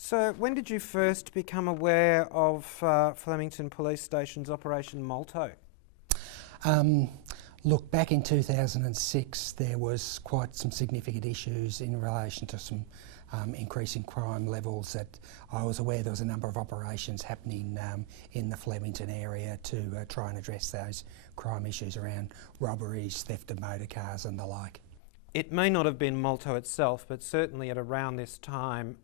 So when did you first become aware of Flemington Police Station's Operation Molto? Look, back in 2006 there was quite some significant issues in relation to some increasing crime levels. That I was aware there was a number of operations happening in the Flemington area to try and address those crime issues around robberies, theft of motor cars and the like. It may not have been Molto itself, but certainly at around this time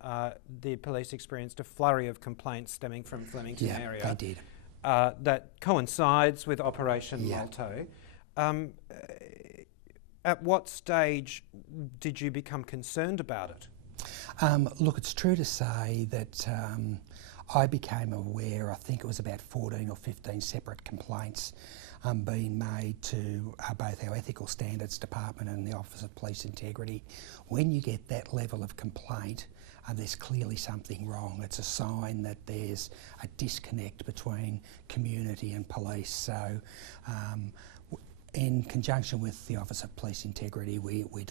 the police experienced a flurry of complaints stemming from Flemington area. Yeah, they did. That coincides with Operation Molto. At what stage did you become concerned about it? Look, it's true to say that I became aware, I think it was about 14 or 15 separate complaints being made to both our Ethical Standards Department and the Office of Police Integrity. When you get that level of complaint, there's clearly something wrong. It's a sign that there's a disconnect between community and police. So in conjunction with the Office of Police Integrity, we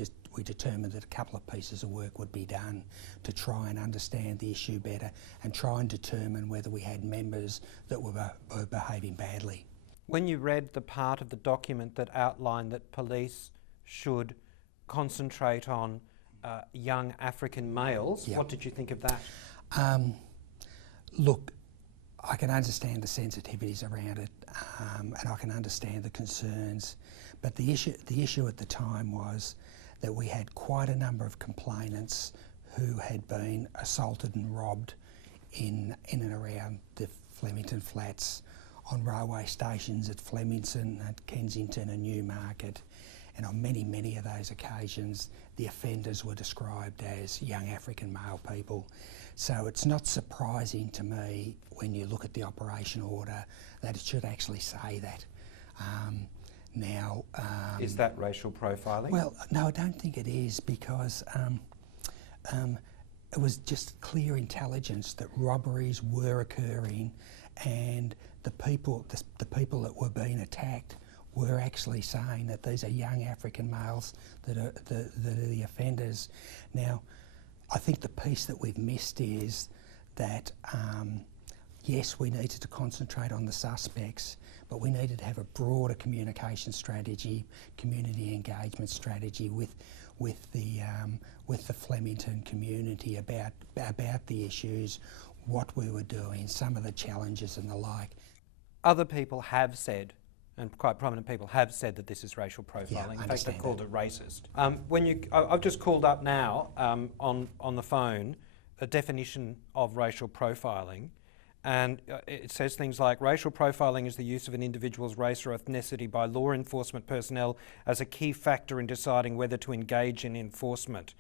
determined that a couple of pieces of work would be done to try and understand the issue better and try and determine whether we had members that were behaving badly. When you read the part of the document that outlined that police should concentrate on young African males, what did you think of that? Look, I can understand the sensitivities around it and I can understand the concerns, but the issue at the time was that we had quite a number of complainants who had been assaulted and robbed in and around the Flemington Flats, on railway stations at Flemington, at Kensington and Newmarket, and on many of those occasions the offenders were described as young African male people. So it's not surprising to me when you look at the operation order that it should actually say that. Is that racial profiling? Well, no, I don't think it is, because it was just clear intelligence that robberies were occurring, and the people that were being attacked were actually saying that these are young African males that are the offenders. Now, I think the piece that we've missed is that yes, we needed to concentrate on the suspects, but we needed to have a broader communication strategy, community engagement strategy with the Flemington community about the issues, what we were doing, some of the challenges and the like. Other people have said, and quite prominent people have said, that this is racial profiling. In fact, they've called it racist. I've just called up now on the phone a definition of racial profiling, and it says things like, racial profiling is the use of an individual's race or ethnicity by law enforcement personnel as a key factor in deciding whether to engage in enforcement.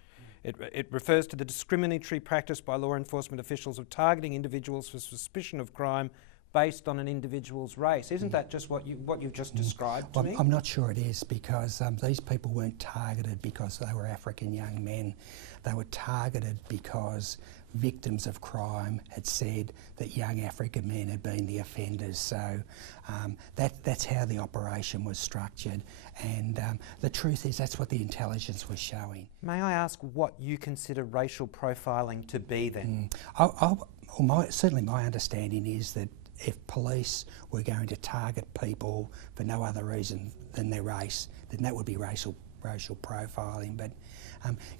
It refers to the discriminatory practice by law enforcement officials of targeting individuals for suspicion of crime based on an individual's race. Isn't that just what you've just described to me? I'm not sure it is, because these people weren't targeted because they were African young men. They were targeted because victims of crime had said that young African men had been the offenders. So that's how the operation was structured, and the truth is that's what the intelligence was showing. May I ask what you consider racial profiling to be then? Certainly my understanding is that if police were going to target people for no other reason than their race, then that would be racial profiling. But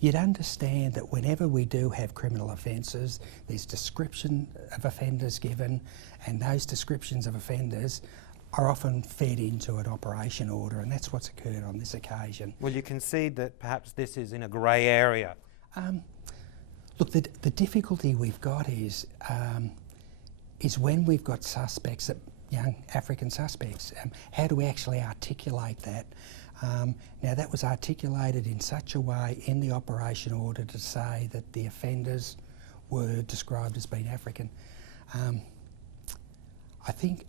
you'd understand that whenever we do have criminal offences, there's description of offenders given, and those descriptions of offenders are often fed into an operation order, and that's what's occurred on this occasion. Well, you concede that perhaps this is in a grey area. Look, the difficulty we've got is when we've got suspects, young African suspects, how do we actually articulate that? Now, that was articulated in such a way in the operation order to say that the offenders were described as being African. I think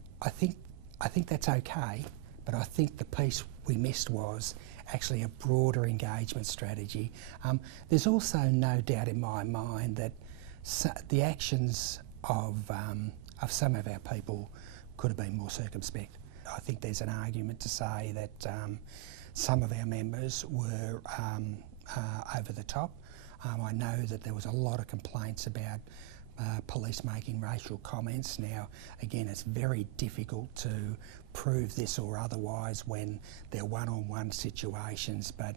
that's okay, but I think the piece we missed was actually a broader engagement strategy. There's also no doubt in my mind that the actions of some of our people could have been more circumspect. I think there's an argument to say that some of our members were over the top. I know that there was a lot of complaints about police making racial comments. Now, again, it's very difficult to prove this or otherwise when they're one-on-one situations, but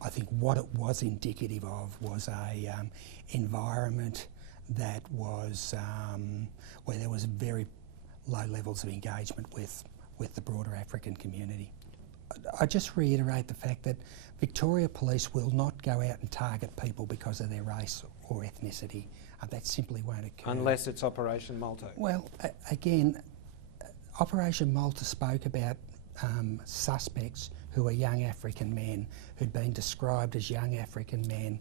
I think what it was indicative of was a environment that was where there was very low levels of engagement with the broader African community. I just reiterate the fact that Victoria Police will not go out and target people because of their race or ethnicity. That simply won't occur. Unless it's Operation Malta. Well, again, Operation Malta spoke about suspects who are young African men who'd been described as young African men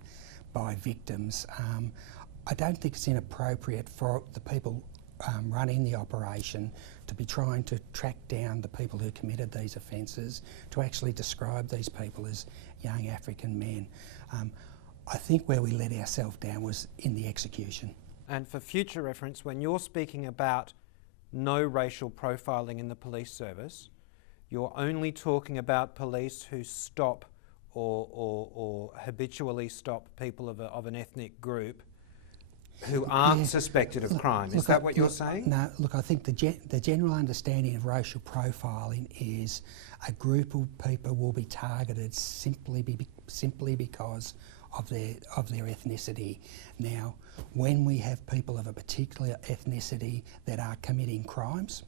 by victims. I don't think it's inappropriate for the people running the operation to be trying to track down the people who committed these offences, to actually describe these people as young African men. I think where we let ourselves down was in the execution. And for future reference, when you're speaking about no racial profiling in the police service, you're only talking about police who stop or habitually stop people of an ethnic group who aren't suspected of crime. Is that what you're saying? No, look, I think the general understanding of racial profiling is a group of people will be targeted simply because of their ethnicity. Now, when we have people of a particular ethnicity that are committing crimes,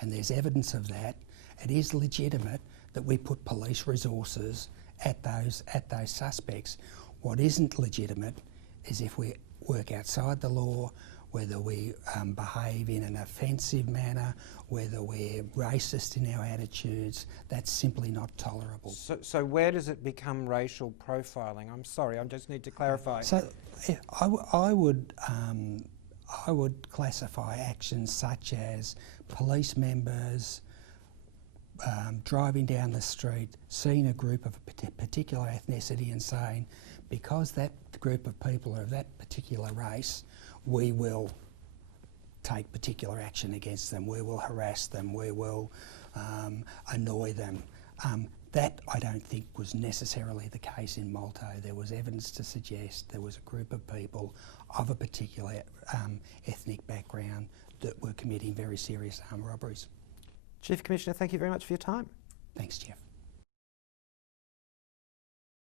and there's evidence of that, it is legitimate that we put police resources at those suspects. What isn't legitimate is if we work outside the law, whether we behave in an offensive manner, whether we're racist in our attitudes. That's simply not tolerable. So where does it become racial profiling? I'm sorry, I just need to clarify. So I would classify actions such as police members driving down the street, seeing a group of a particular ethnicity and saying, because that group of people are of that particular race, we will take particular action against them, we will harass them, we will annoy them. That I don't think was necessarily the case in Malta. There was evidence to suggest there was a group of people of a particular ethnic background that were committing very serious armed robberies. Chief Commissioner, thank you very much for your time. Thanks, Jeff.